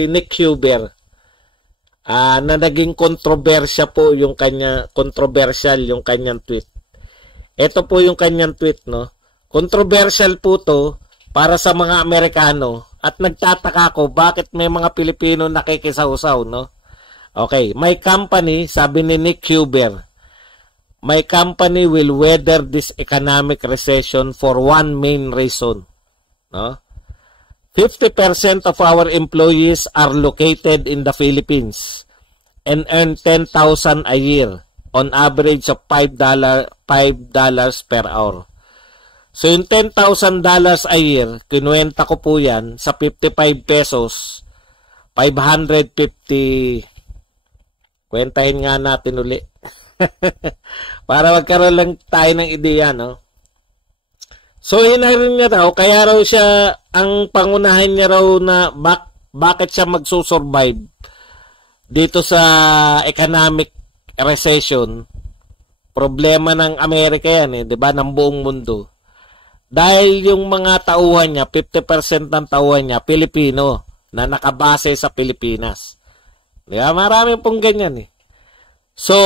Nick Huber, na naging kontrobersya po yung controversial yung kanyang tweet. Ito po yung kanyang tweet, no? Controversial po to para sa mga Amerikano at nagtataka ko bakit may mga Pilipino nakikisaw-saw, no? Okay, my company, sabi ni Nick Huber, my company will weather this economic recession for one main reason, no? 50% of our employees are located in the Philippines and earn 10,000 a year on average of $5 per hour. So yung $10,000 a year, kinuwenta ko po yan sa 55 pesos, 550. Kwentahin nga natin uli. Para magkaroon lang tayo ng ideya, no? So, hinarin niya raw, kaya raw siya, ang pangunahin niya raw na bakit siya magsusurvive dito sa economic recession. Problema ng Amerika yan, di ba? Ng buong mundo. Dahil yung mga tauhan niya, 50% ng tauhan niya, Pilipino, na nakabase sa Pilipinas. Di ba? Marami pong ganyan, eh. So,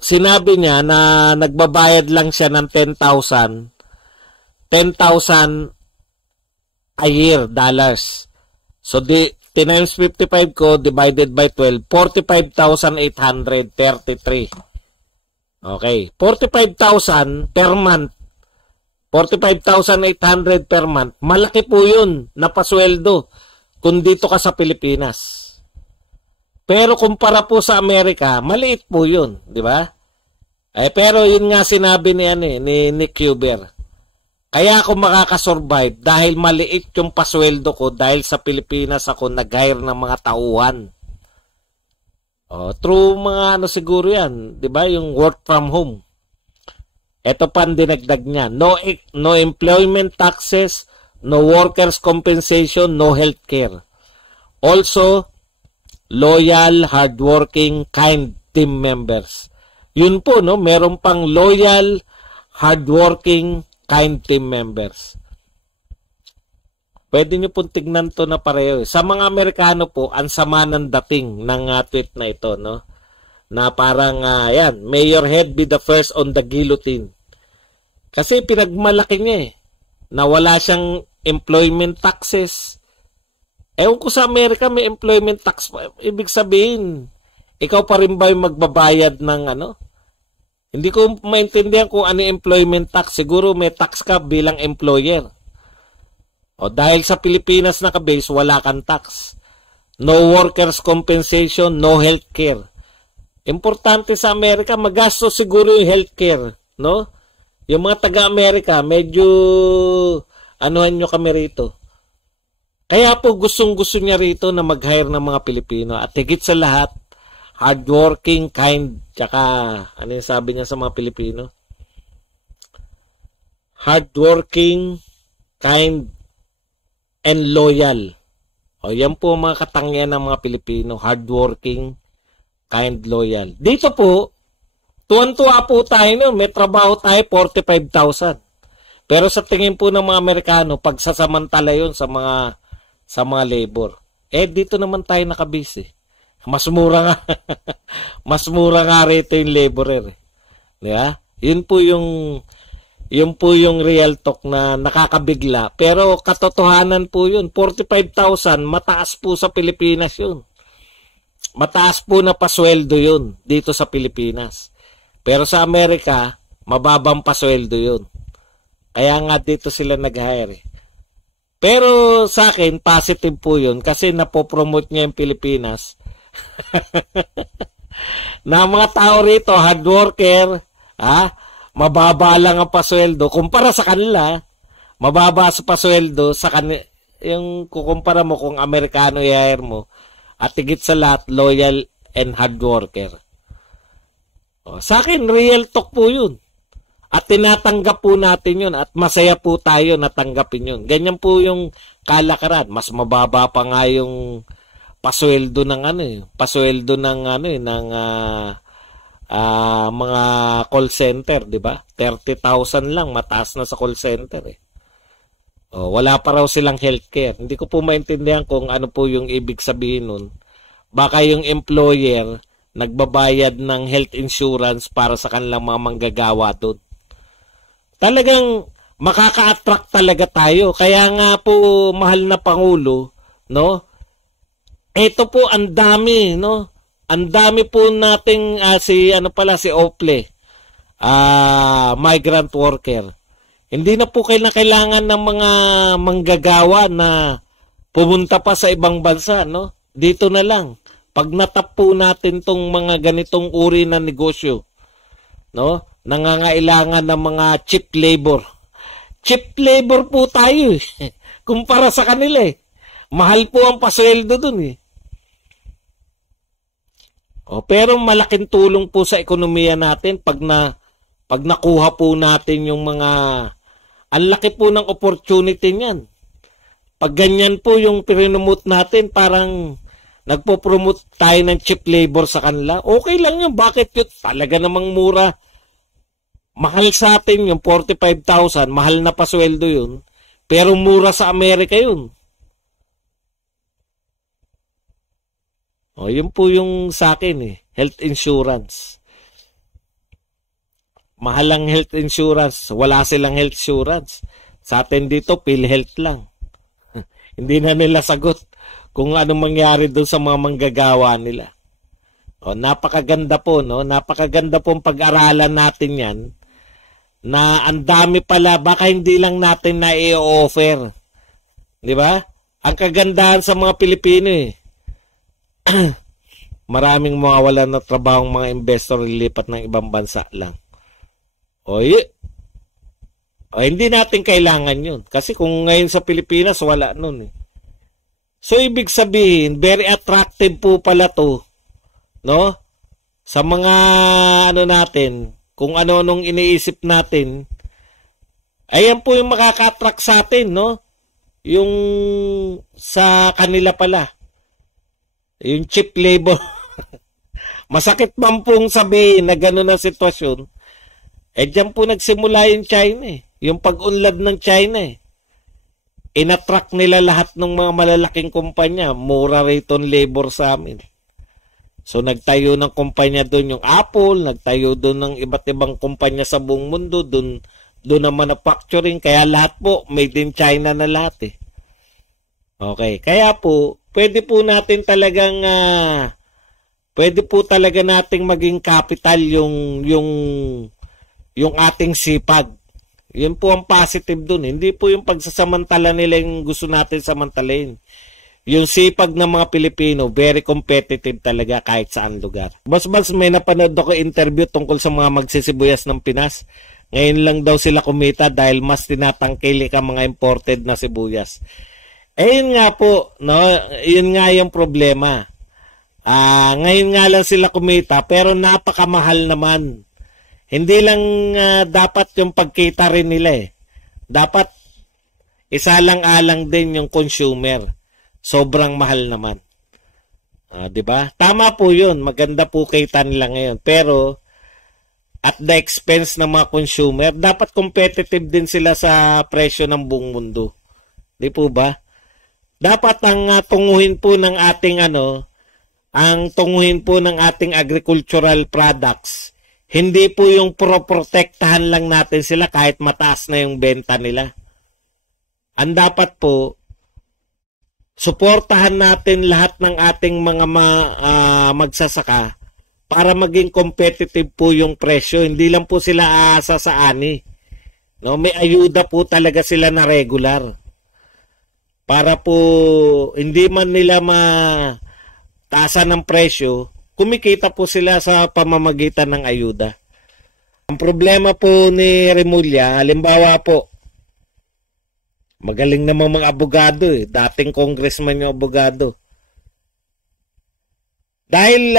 sinabi niya na nagbabayad lang siya ng 10,000 a year dollars. So, times 55 ko divided by 12, 45,833. Okay. 45,000 per month. 45,800 per month. Malaki po yun na pasweldo kung dito ka sa Pilipinas. Pero kumpara po sa Amerika, maliit po yun. Di ba? Pero yun nga sinabi ni Nick Huber. Kaya ako makakasurvive dahil maliit yung pasweldo ko dahil sa Pilipinas ako nag-hire ng mga tauhan. True mga siguro yan, 'di ba? Yung work from home. Ito pa ang dinagdag niya. No employment taxes, no workers compensation, no healthcare. Also, loyal, hardworking, kind team members. Yun po, no? Meron pang loyal, hardworking, kind team members. Pwede nyo pong tignan to na pareho. Sa mga Amerikano po, ang sama ng dating ng tweet na ito, no? Na parang, yan, may your head be the first on the guillotine. Kasi pinagmalaki niya na wala siyang employment taxes. Ewan ko sa Amerika, may employment tax. Ibig sabihin, ikaw pa rin ba yung magbabayad ng Hindi ko maintindihan kung ano employment tax. Siguro may tax ka bilang employer. Dahil sa Pilipinas naka-base, wala kang tax. No workers compensation, no healthcare. Importante sa Amerika, magastos siguro yung healthcare, no? Yung mga taga-Amerika, medyo anuhan nyo kami rito. Kaya po gustong-gusto niya rito na mag-hire ng mga Pilipino. At higit sa lahat, hardworking, kind, tsaka, ano yung sabi niya sa mga Pilipino? Hardworking, kind, and loyal. Yan po mga katangyan ng mga Pilipino. Hardworking, kind, loyal. Dito po, tuwan-tuwa po tayo, no? May trabaho tayo, 45,000. Pero sa tingin po ng mga Amerikano, pagsasamantala yun sa mga labor. Dito naman tayo nakabisi. Mas mura nga. Mas mura nga rito yung laborer. Diba? Yun po yung real talk na nakakabigla. Pero katotohanan po yun. 45,000, mataas po sa Pilipinas yun. Mataas po na pasweldo yun dito sa Pilipinas. Pero sa Amerika, mababang pasweldo yun. Kaya nga dito sila nag-hire. Pero sa akin, positive po yun kasi napopromote niya yung Pilipinas. Na mga tao rito, hard worker, mababa lang ang pasweldo kumpara sa kanila. Mababa sa pasweldo sa kanila, yung kukumpara mo kung Amerikano i-hire mo, at higit sa lahat loyal and hard worker. Sa akin, real talk po yun. At tinatanggap po natin yun at masaya po tayo na tanggapin yun. Ganyan po yung kalakaran. Mas mababa pa nga yung pasweldo ng mga call center, di ba? 30,000 lang, mataas na sa call center . Wala pa raw silang healthcare. Hindi ko po maintindihan kung ano po yung ibig sabihin nun. Baka yung employer nagbabayad ng health insurance para sa kanilang mga manggagawa doon. Talagang makaka-attract talaga tayo. Kaya nga po, mahal na Pangulo, no? Ito po ang dami, no? Ang dami po nating si Ople, migrant worker. Hindi na po kailangan ng mga manggagawa na pumunta pa sa ibang bansa, no? Dito na lang. Pag natap po natin tong mga ganitong uri ng negosyo, no? Nangangailangan ng mga cheap labor. Cheap labor po tayo eh. Kumpara sa kanila eh. Mahal po ang pasweldo dun eh. Pero malaking tulong po sa ekonomiya natin pag nakuha po natin yung mga. Ang laki po ng opportunity niyan. Pag ganyan po yung pinopromote natin, parang nagpo-promote tayo ng cheap labor sa kanila. Okay lang yun. Bakit yun? Talaga namang mura. Mahal sa atin yung 45,000. Mahal na pasweldo yun. Pero mura sa Amerika yun. Yun po yung sa akin eh. Health insurance. Mahal ang health insurance. Wala silang health insurance. Sa atin dito, PhilHealth lang. Hindi na nila sagot kung anong mangyari doon sa mga manggagawa nila. Napakaganda po, no? Napakaganda pong pag-aralan natin yan na ang dami pala, baka hindi lang natin na i-offer. Di ba? Ang kagandahan sa mga Pilipino eh. Maraming mawawalan na trabaho ng mga investor lilipat ng ibang bansa lang. Hindi natin kailangan yun. Kasi kung ngayon sa Pilipinas, wala nun eh. So, ibig sabihin, very attractive po pala to, no? Sa mga, natin, kung ano-anong iniisip natin, ayan po yung makaka-attract sa atin, no? Yung sa kanila pala. Yung cheap labor. Masakit man pong sabihin na gano'n ang sitwasyon. Diyan po nagsimula yung China eh. Yung pag-unlad ng China eh. Inattract nila lahat ng mga malalaking kumpanya. Mura rate on labor sa amin. So nagtayo ng kumpanya doon yung Apple. Nagtayo doon ng iba't ibang kumpanya sa buong mundo. Doon ang manufacturing. Kaya lahat po made in China na lahat eh. Okay. Kaya po, pwede po talaga nating maging capital yung ating sipag. Yun po ang positive dun. Hindi po yung pagsasamantala nila yung gusto natin samantalain. Yung sipag ng mga Pilipino, very competitive talaga kahit saan lugar. Mas may napanood ako interview tungkol sa mga magsisibuyas ng Pinas. Ngayon lang daw sila kumita dahil mas tinatangkilik ang mga imported na sibuyas. Yun nga po, no? Yun nga yung problema. Ngayon nga lang sila kumita pero napakamahal naman. Hindi lang dapat yung pagkita rin nila eh. Dapat isalang-alang din yung consumer. Sobrang mahal naman. 'Di ba? Tama po 'yun. Maganda po kita nila ngayon. Pero at the expense ng mga consumer, dapat competitive din sila sa presyo ng buong mundo. 'Di po ba? Dapat ang tunguhin po ng ating ating agricultural products. Hindi po yung protektahan lang natin sila kahit mataas na yung benta nila. Ang dapat po, suportahan natin lahat ng ating mga magsasaka para maging competitive po yung presyo. Hindi lang po sila aasa sa ani. No, may ayuda po talaga sila na regular. Para po hindi man nila mataasan ng presyo, kumikita po sila sa pamamagitan ng ayuda. Ang problema po ni Remulla, halimbawa po, magaling namang mga abogado eh. Dating congressman yung abogado. Dahil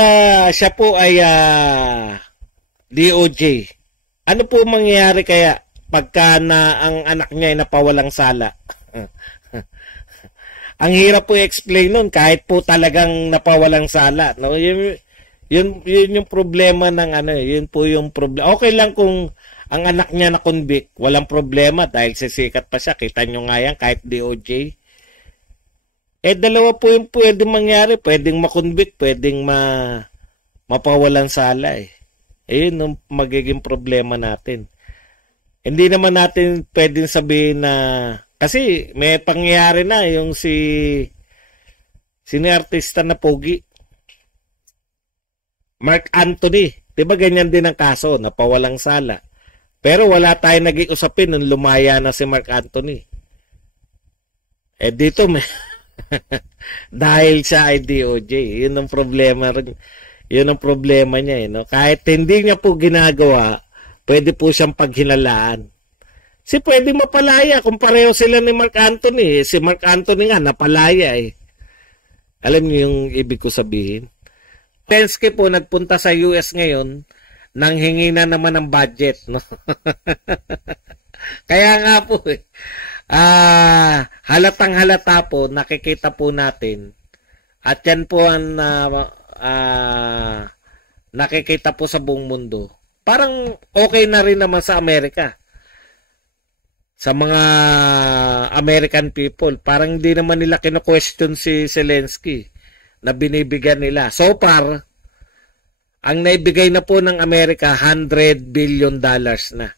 siya po ay DOJ, ano po mangyayari kaya pagka ang anak niya ay napawalang sala? Ang hirap po i-explain nun kahit po talagang napawalang sala. No? Yun yung problema ng yun po yung problema. Okay lang kung ang anak niya na convict, walang problema dahil sisikat pa siya. Kita nyo nga yan, kahit DOJ. Dalawa po yung pwedeng mangyari. Pwedeng makonvict, pwedeng mapawalan sala eh. Ayun yung magiging problema natin. Hindi naman natin pwedeng sabihin na, kasi may pangyayari na yung sino artista na pogi? Mark Anthony. Diba ganyan din ang kaso, napawalang sala. Pero wala tayong naging usapin nung lumaya na si Mark Anthony. Dito may dahil siya ay DOJ. Yun ang problema rin. Yun ang problema niya. No? Kahit hindi niya po ginagawa, pwede po siyang paghinalaan. Pwede mapalaya kung pareho sila ni Mark Anthony. Si Mark Anthony nga, napalaya eh. Alam niyo yung ibig ko sabihin? Zelensky po nagpunta sa US ngayon nang hingi na naman ng budget. No? Kaya nga po eh. Halatang halata po, nakikita po natin. At yan po ang nakikita po sa buong mundo. Parang okay na rin naman sa Amerika. Sa mga American people. Parang hindi naman nila kino-question si Zelensky na binibigyan nila. So far, ang naibigay na po ng Amerika, $100 billion na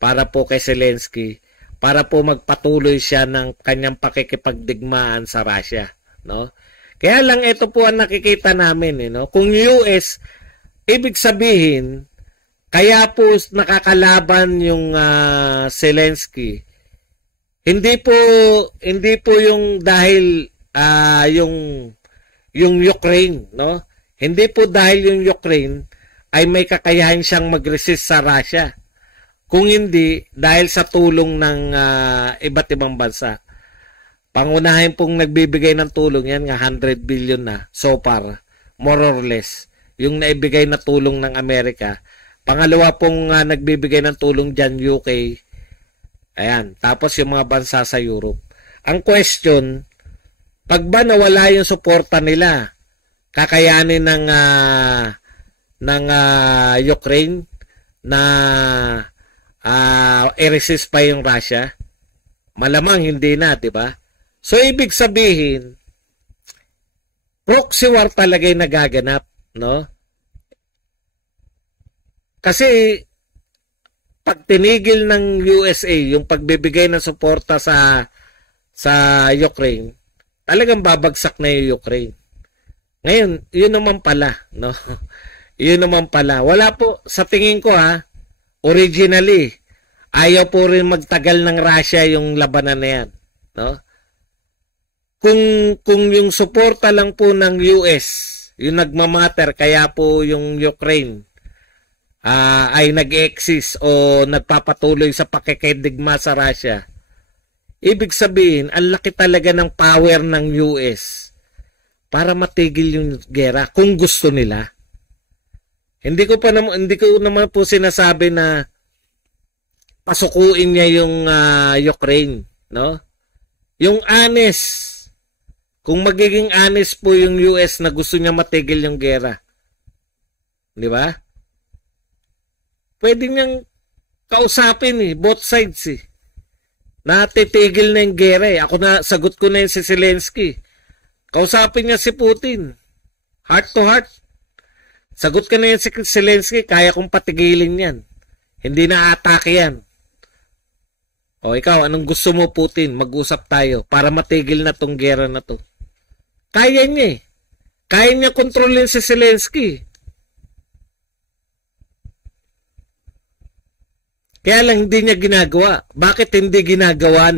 para po kay Zelensky, para po magpatuloy siya ng kanyang pakikipagdigmaan sa Russia. No? Kaya lang ito po ang nakikita namin. No? Kung US, ibig sabihin, kaya po nakakalaban yung Zelensky, hindi po yung dahil yung Ukraine, no? Hindi po dahil yung Ukraine ay may kakayahan siyang mag-resist sa Russia. Kung hindi, dahil sa tulong ng iba't ibang bansa. Pangunahin pong nagbibigay ng tulong yan, nga 100 billion na so far, more or less, yung naibigay na tulong ng Amerika. Pangalawa pong nagbibigay ng tulong dyan, UK. Ayan, tapos yung mga bansa sa Europe. Ang question, pag ba nawala yung suporta nila, kakayanin ng Ukraine na i-resist pa yung Russia? Malamang hindi na, di ba? So, ibig sabihin, proxy war talaga yung nagaganap, no? Kasi, pag tinigil ng USA yung pagbibigay ng suporta sa Ukraine, talagang babagsak na yung Ukraine. Ngayon, yun naman pala, no? Yun naman pala. Wala po, sa tingin ko originally, ayaw po rin magtagal ng Russia yung labanan na yan, no? Kung yung suporta lang po ng US, yung nagmamatter, kaya po yung Ukraine ay nag-exist o nagpapatuloy sa pakikidigma sa Russia, ibig sabihin, ang laki talaga ng power ng US para matigil yung gera kung gusto nila. Hindi ko naman po sinasabi na pasukuin niya yung Ukraine, no? Yung honest, kung magiging honest po yung US na gusto niya matigil yung gera, di ba? Pwede niyang kausapin both sides na titigil na yung gera Ako na, sagot ko na yun si Zelensky. Kausapin niya si Putin. Heart to heart. Sagot ka na yan si Zelensky, kaya kong patigilin yan. Hindi na atake yan. O ikaw, anong gusto mo Putin? Mag-usap tayo para matigil na tong gera na to. Kaya niya Kaya niya kontrolin si Zelensky. Kaya lang hindi niya ginagawa. Bakit hindi ginagawa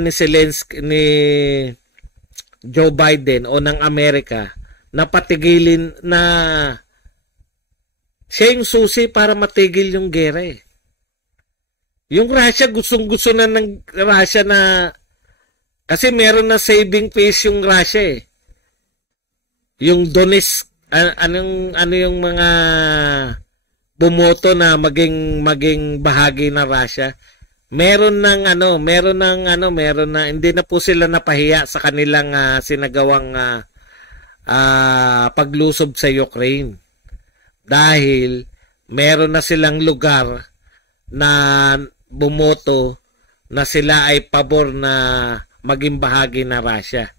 ni Zelensky, ni Joe Biden o ng Amerika na patigilin na siya yung susi para matigil yung gera Yung Russia, gustong-gusto na ng Russia na kasi meron na saving face yung Russia Yung Donetsk, ano yung mga bumoto na maging bahagi ng Russia. Meron na hindi na po sila napahiya sa kanilang sinagawang paglusob sa Ukraine. Dahil meron na silang lugar na bumoto na sila ay pabor na maging bahagi na Russia.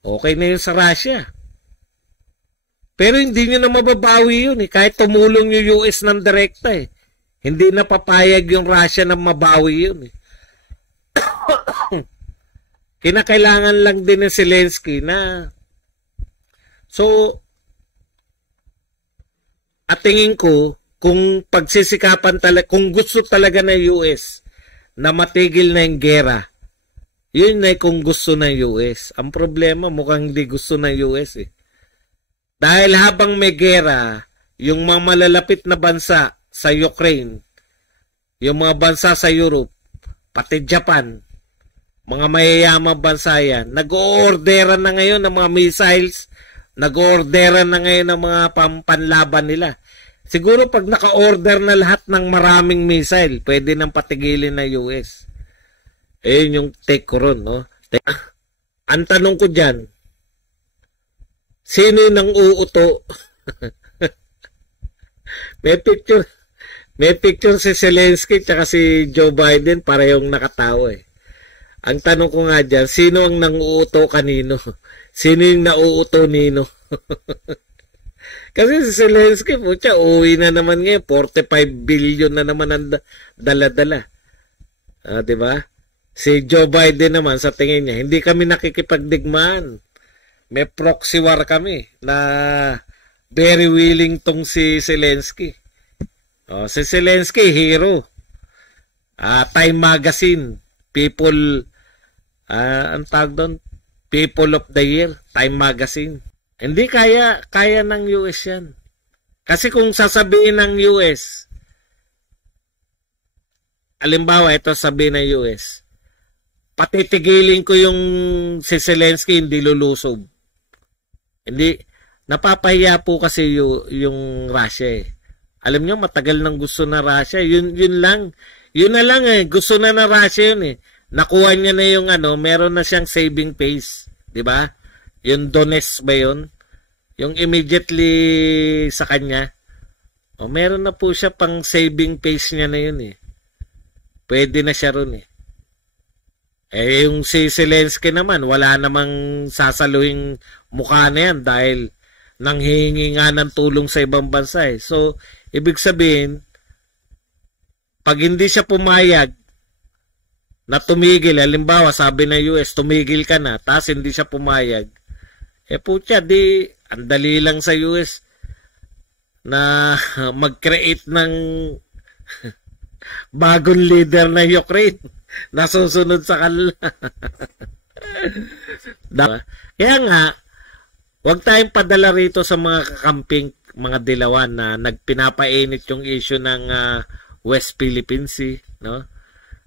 Okay na yun sa Russia. Pero hindi nyo na mababawi yun eh. Kahit tumulong yung US ng direkta eh. Hindi na papayag yung Russia na mabawi yun eh. Kinakailangan lang din ng Zelensky na so at tingin ko kung pagsisikapan talaga, kung gusto talaga ng US na matigil na yung gera, yun na kung gusto ng US. Ang problema, mukhang hindi gusto ng US eh. Dahil habang may gera, yung mga malalapit na bansa sa Ukraine, yung mga bansa sa Europe, pati Japan, mga mayayamang bansa yan, nag-o-orderan na ngayon ng mga missiles, nag-o-orderan na ngayon ng mga panlaban nila. Siguro pag naka-order na lahat ng maraming missile, pwede nang patigilin ng US. Ayun yung take ko ron, no? Ang tanong ko dyan, sino nang uuto? may picture si Zelensky tsaka si Joe Biden, parehong nakatawa eh. Ang tanong ko nga dyan, sino ang nang-uuto kanino? Sino yung nauuto nino? Kasi si Zelensky, putya, uwi na naman ngayon. 45 billion na naman ang dala-dala. Diba? Si Joe Biden naman, sa tingin niya, hindi kami nakikipagdigmaan. May proxy war kami na very willing tong si Zelensky. Si Zelensky, hero. Time Magazine, People, ang tawag doon? People of the Year, Time Magazine. Hindi kaya ng US yan. Kasi kung sasabihin ng US, alimbawa ito sabihin ng US, patitigilin ko yung si Zelensky, hindi lulusob. Hindi, napapahiya po kasi yung Russia eh. Alam nyo, matagal nang gusto na Russia. Yun lang. Yun na lang eh. Gusto na Russia yun eh. Nakuha niya na yung meron na siyang saving phase. Diba? Yung Donetsk ba yun? Yung immediately sa kanya. Meron na po siya pang saving phase niya na yun eh. Pwede na siya ron eh. Yung si Zelensky naman, wala namang sasaluhing mukha na yan dahil nanghihingi nga ng tulong sa ibang bansa eh. So, ibig sabihin, pag hindi siya pumayag na tumigil, halimbawa sabi ng US, tumigil ka na, tapos hindi siya pumayag, putya, di, ang dali lang sa US na mag-create ng bagong leader na Ukraine na susunod sa kanila. Kaya nga, huwag tayong padala rito sa mga kakamping, mga dilawan na nagpinapainit yung issue ng West Philippine Sea, no?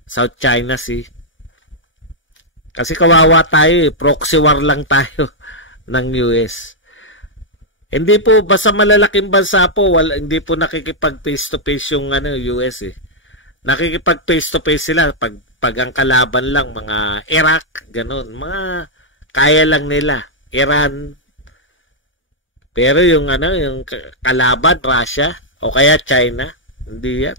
South China Sea. Kasi kawawa tayo eh, proxy war lang tayo ng US. Hindi po, basta malalaking bansa po, hindi po nakikipag face to face yung US eh. Nakikipag face to face sila pag ang kalaban lang, mga Iraq, ganun, mga kaya lang nila, Iran. Pero yung yung kalaban, Russia, o kaya China, hindi yan.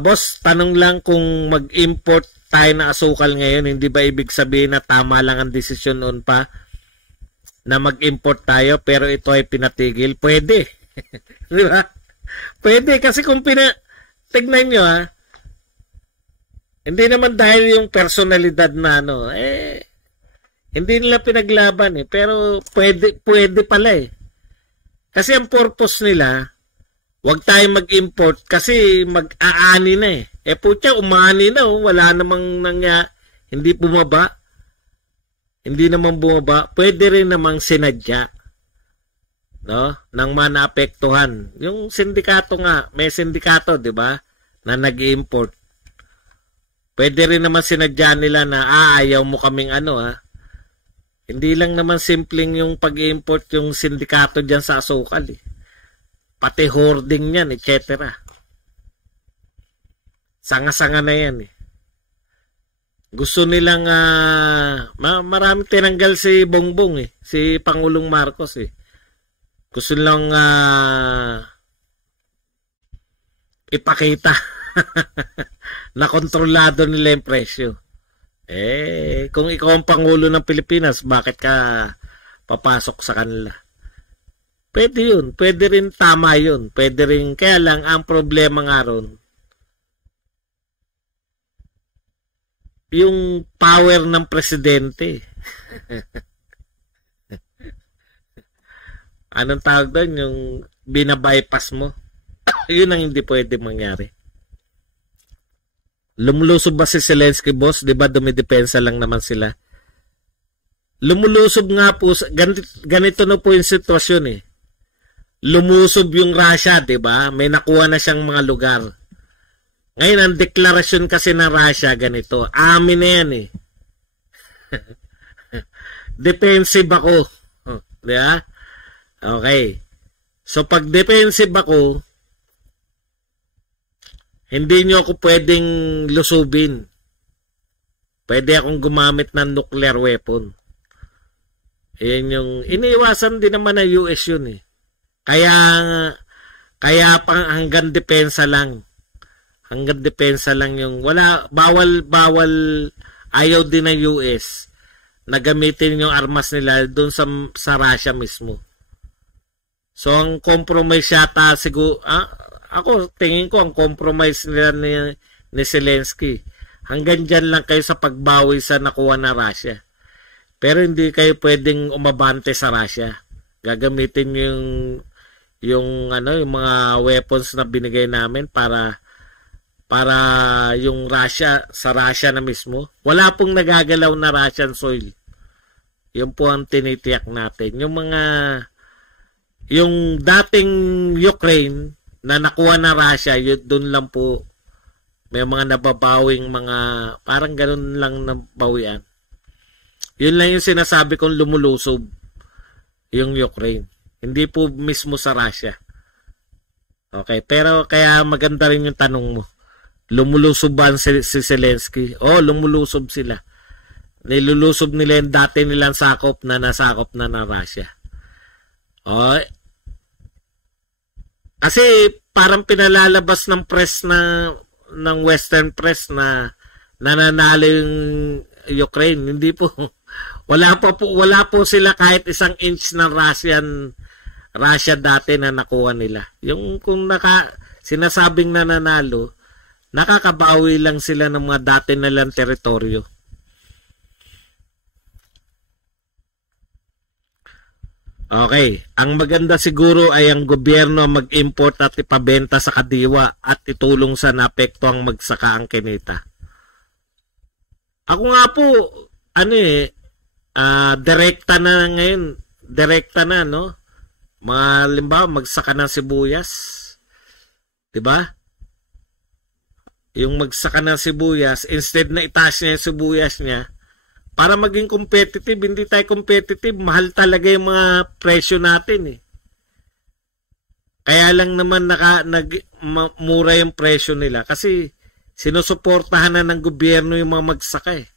Boss, tanong lang kung mag-import tayo ng asukal ngayon, hindi ba ibig sabihin na tama lang ang desisyon noon pa na mag-import tayo pero ito ay pinatigil? Pwede. Di ba? Pwede kasi kung tignan nyo hindi naman dahil yung personalidad na hindi nila pinaglaban eh, pero pwede pala eh. Kasi ang purpose nila, wag tayong mag-import kasi mag-aani na eh. Putya, umani na wala namang hindi bumaba. Hindi naman bumaba. Pwede rin namang sinadya, no? Nang manaapektuhan. Yung sindikato nga, may sindikato, di ba? Na nag-import. Pwede rin naman sinadya nila na ayaw mo kaming Hindi lang naman simpleng yung pag-import yung sindikato dyan sa asukal eh. Pati hoarding yan, etc. Sanga-sanga na yan eh. Gusto nilang marami tinanggal si Bongbong eh, si Pangulong Marcos eh. Gusto nilang ipakita na kontrolado nila yung presyo. Kung ikaw ang Pangulo ng Pilipinas, bakit ka papasok sa kanila? Pwede yun. Pwede rin tama yun. Pwede rin. Kaya lang, ang problema nga ron, yung power ng presidente. Anong tawag doon? Yung binabypass mo. Yun ang hindi pwede mangyari. Lumulusob ba si Zelensky, boss? Diba dumidepensa lang naman sila? Lumulusob nga po. Ganito na po yung sitwasyon eh. Lumusob yung Russia, diba? May nakuha na siyang mga lugar. Ngayon, ang deklarasyon kasi ng Russia, ganito. Amin na yan eh. Defensive ako. Diba? Okay. So, pag defensive ako, hindi nyo ako pwedeng lusubin. Pwede akong gumamit ng nuclear weapon. Yan yung, iniiwasan din naman ng US yun eh. Kaya pang hanggang depensa lang. Hanggang depensa lang yung bawal ayaw din ng US na gamitin yung armas nila doon sa Russia mismo. So ang compromise yata siguro ako tingin ko ang compromise nila ni Zelensky hanggang diyan lang kayo sa pagbawi sa nakuha na Russia. Pero hindi kayo pwedeng umabante sa Russia. Gagamitin yung mga weapons na binigay namin para yung Russia sa Russia na mismo. Wala pong nagagalaw na Russian soil. Yun po ang tinitiyak natin. Yung dating Ukraine na nakuha na Russia, yun doon lang po may mga nababawing mga parang ganun lang nabawian. Yun lang yung sinasabi kong lumulusob yung Ukraine. Hindi po mismo sa Russia. Okay, pero kaya maganda rin yung tanong mo. Lumulusob ba si Zelensky? Lumulusob sila. Nilulusob nila yung dati nilang sakop na nasakop na ng Russia. Kasi parang pinalalabas ng press ng Western press na nananalo yung Ukraine. Hindi po. Wala po sila kahit isang inch ng Russia dati na nakuha nila. Yung kung sinasabing nananalo, nakakabawi lang sila ng mga dati nilang teritoryo. Okay, ang maganda siguro ay ang gobyerno mag-import at ipabenta sa kadiwa at itulong sa naapektuhang magsaka ang kinita. Ako nga po, direkta na ngayon, no? Mga limbawa, magsaka ng sibuyas. Diba? Yung magsaka ng sibuyas, instead na itaas niya yung sibuyas niya, para maging competitive, hindi tayo competitive, mahal talaga yung mga presyo natin eh. Kaya lang naman mura yung presyo nila kasi sinusuportahan na ng gobyerno yung mga magsaka eh.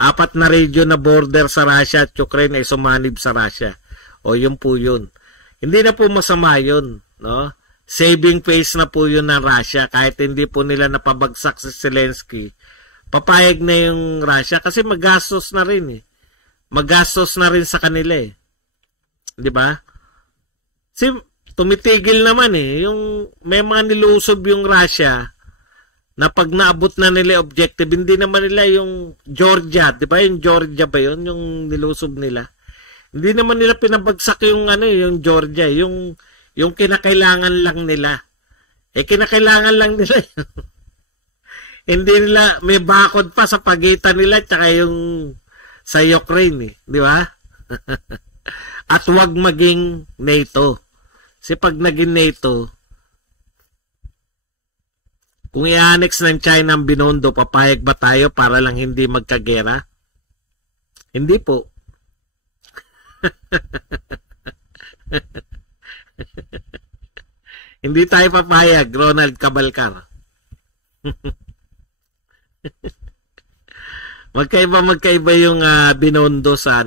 4 na region na border sa Russia at Ukraine ay sumanib sa Russia. Yun po yun. Hindi na po masama yun, no? Saving face na po yun ng Russia kahit hindi po nila napabagsak si Zelensky. Papayag na yung Russia kasi magastos na rin eh. Magastos na rin sa kanila eh. 'Di ba? Kasi tumitigil naman eh. Yung may mga nilusob yung Russia na pag naabot na nila objective, hindi naman nila yung Georgia, 'di ba? Yung Georgia ba 'yon yung nilusob nila? Hindi naman nila pinabagsak yung yung Georgia, yung kinakailangan lang nila. Kinakailangan lang nila. Hindi nila, may bakod pa sa pagitan nila tsaka yung sa Ukraine, di ba? At wag maging NATO. Kasi pag naging NATO, kung i-annex ng China ang Binondo, papayag ba tayo para lang hindi magkagera? Hindi po. Hindi tayo papayag, Ronald Cabalcar. Magkaiba yung Binondo sa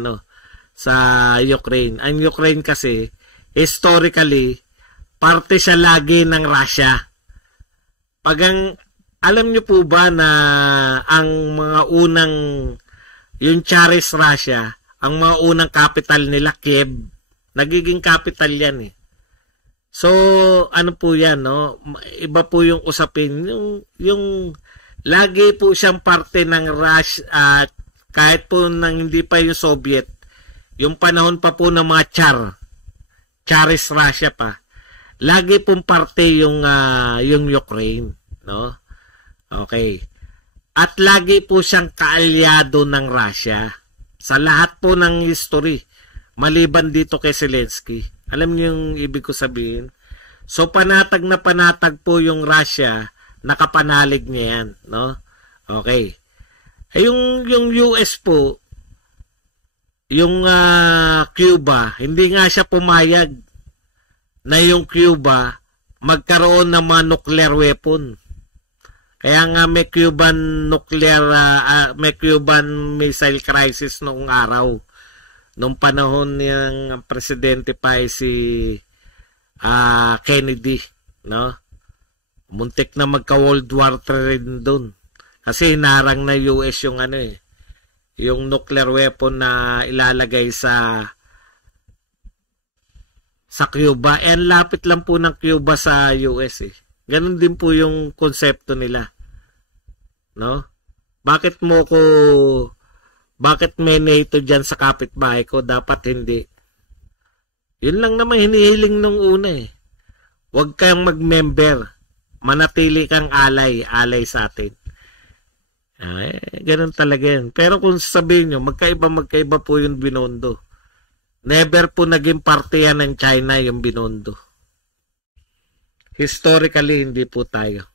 Ukraine. Ang Ukraine kasi historically parte siya lagi ng Russia. Alam niyo po ba na ang mga unang, yung Tsarist Russia, ang mga unang capital nila, Kiev, nagiging capital yan eh. So, ano po yan, no? Iba po yung usapin. Yung lagi po siyang parte ng Russia, at kahit po nang hindi pa yung Soviet, yung panahon pa po ng mga Tsarist Russia pa, lagi pong parte yung Ukraine, no? Okay. At lagi po siyang kaalyado ng Russia sa lahat po ng history, maliban dito kay Zelensky. Alam niyo yung ibig ko sabihin? So panatag na panatag po yung Russia, nakapanalig niya yan, no? Okay. Yung US po, yung Cuba, hindi nga siya pumayag na yung Cuba magkaroon ng mga nuclear weapon. Kaya nga may Cuban may Cuban missile crisis noong araw. Nung panahon ng presidente pa si Kennedy, no? Muntik na magka World War III rin doon. Kasi hinarang na US yung yung nuclear weapon na ilalagay sa Cuba. And lapit lang po ng Cuba sa US eh. Ganun din po yung konsepto nila. No? Bakit may NATO dyan sa kapitbahay ko? Dapat hindi. Yun lang naman hinihiling nung una eh. Huwag kang mag-member. Manatili kang alay sa atin. Ganun talaga yan. Pero kung sabihin nyo, magkaiba po yung Binondo. Never po naging parte yan ng China yung Binondo. Historically, hindi po tayo.